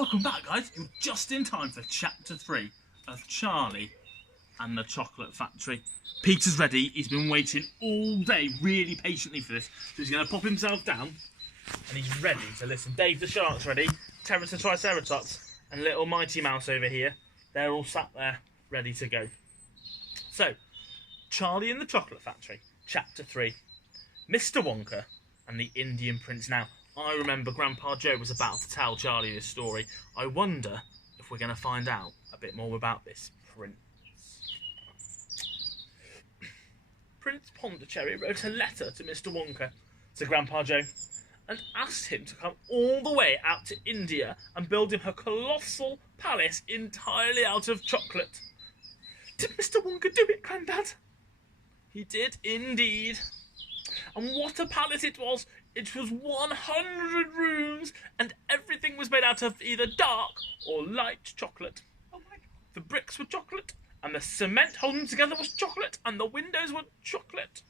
Welcome back, guys. You're just in time for chapter 3 of Charlie and the Chocolate Factory. Peter's ready. He's been waiting all day really patiently for this. So he's going to pop himself down and he's ready to listen. Dave the Shark's ready. Terrence the Triceratops and little Mighty Mouse over here. They're all sat there ready to go. So, Charlie and the Chocolate Factory, chapter 3. Mr. Wonka and the Indian Prince. Now, I remember Grandpa Joe was about to tell Charlie this story. I wonder if we're going to find out a bit more about this prince. Prince Pondicherry wrote a letter to Mr. Wonka, to Grandpa Joe, and asked him to come all the way out to India and build him a colossal palace entirely out of chocolate. Did Mr. Wonka do it, Grandad? He did indeed. And what a palace it was! It was 100 rooms, and everything was made out of either dark or light chocolate. Oh my God. The bricks were chocolate, and the cement holding them together was chocolate, and the windows were chocolate.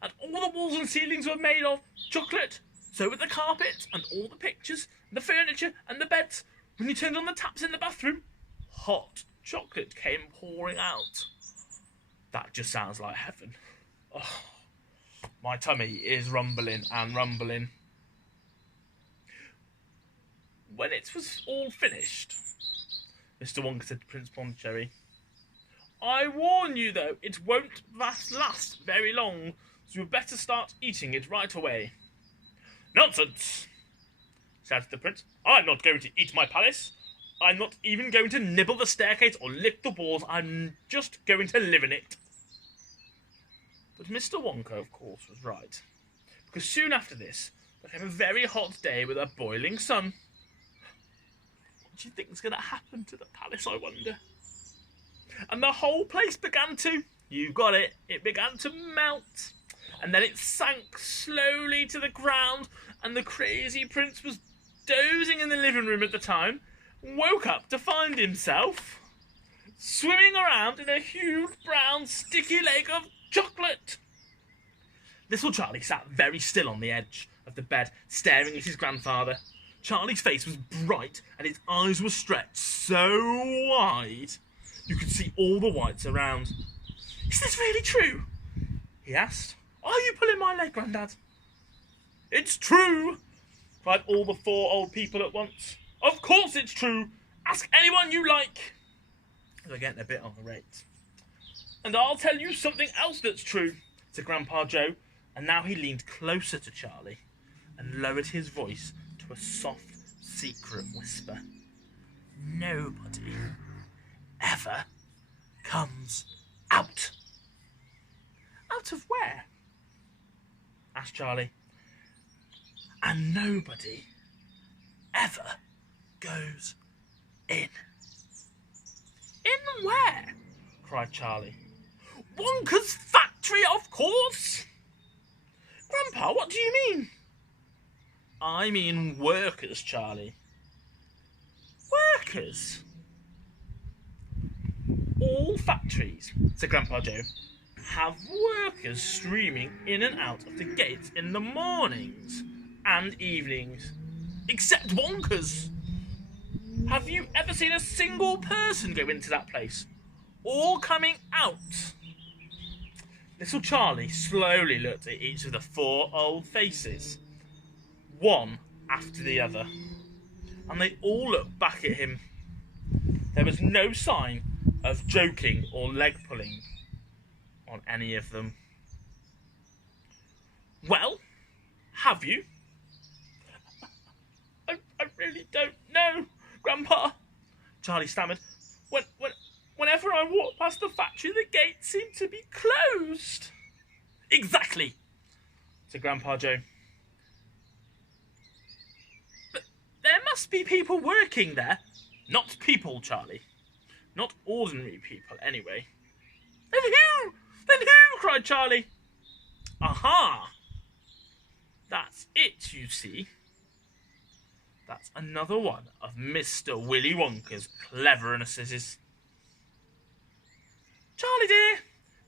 And all the walls and ceilings were made of chocolate. So were the carpets, and all the pictures, and the furniture, and the beds. When you turned on the taps in the bathroom, hot chocolate came pouring out. That just sounds like heaven. Oh. My tummy is rumbling and rumbling. When it was all finished, Mr. Wonka said to Prince Pondicherry, I warn you, though, it won't last very long, so you'd better start eating it right away. Nonsense, shouted the prince. I'm not going to eat my palace. I'm not even going to nibble the staircase or lick the walls. I'm just going to live in it. But Mr. Wonka, of course, was right, because soon after this, there came a very hot day with a boiling sun. What do you think is going to happen to the palace, I wonder? And the whole place began to, you got it, it began to melt. And then it sank slowly to the ground, and the crazy prince was dozing in the living room at the time, woke up to find himself swimming around in a huge brown sticky lake of chocolate. Little Charlie sat very still on the edge of the bed, staring at his grandfather. Charlie's face was bright and his eyes were stretched so wide you could see all the whites around. Is this really true? He asked. Are you pulling my leg, Grandad? It's true, cried all the four old people at once. Of course it's true. Ask anyone you like. They're getting a bit on the rate. And I'll tell you something else that's true, said Grandpa Joe, and now he leaned closer to Charlie and lowered his voice to a soft, secret whisper. Nobody ever comes out. Out of where? Asked Charlie. And nobody ever goes in. In where? Cried Charlie. Wonka's factory, of course! Grandpa, what do you mean? I mean workers, Charlie. Workers? All factories, said Grandpa Joe, have workers streaming in and out of the gates in the mornings and evenings. Except Wonka's. Have you ever seen a single person go into that place? All coming out? Little Charlie slowly looked at each of the four old faces, one after the other, and they all looked back at him. There was no sign of joking or leg pulling on any of them. Well, have you? I really don't know, Grandpa, Charlie stammered. Whenever I walk past the factory, the gates seem to be closed. Exactly, said Grandpa Joe. But there must be people working there. Not people, Charlie. Not ordinary people, anyway. Then who? Then who? Cried Charlie. Aha! That's it, you see. That's another one of Mr. Willy Wonka's clevernesses. Charlie, dear,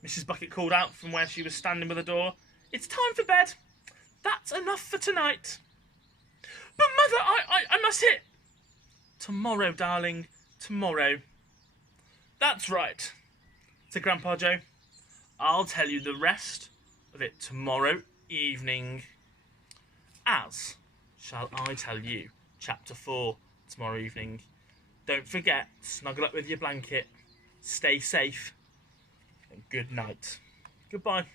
Mrs. Bucket called out from where she was standing by the door. It's time for bed. That's enough for tonight. But, Mother, I must hit. Tomorrow, darling. Tomorrow. That's right, said Grandpa Joe. I'll tell you the rest of it tomorrow evening. As shall I tell you chapter 4 tomorrow evening. Don't forget, snuggle up with your blanket, stay safe, and good night. Goodbye.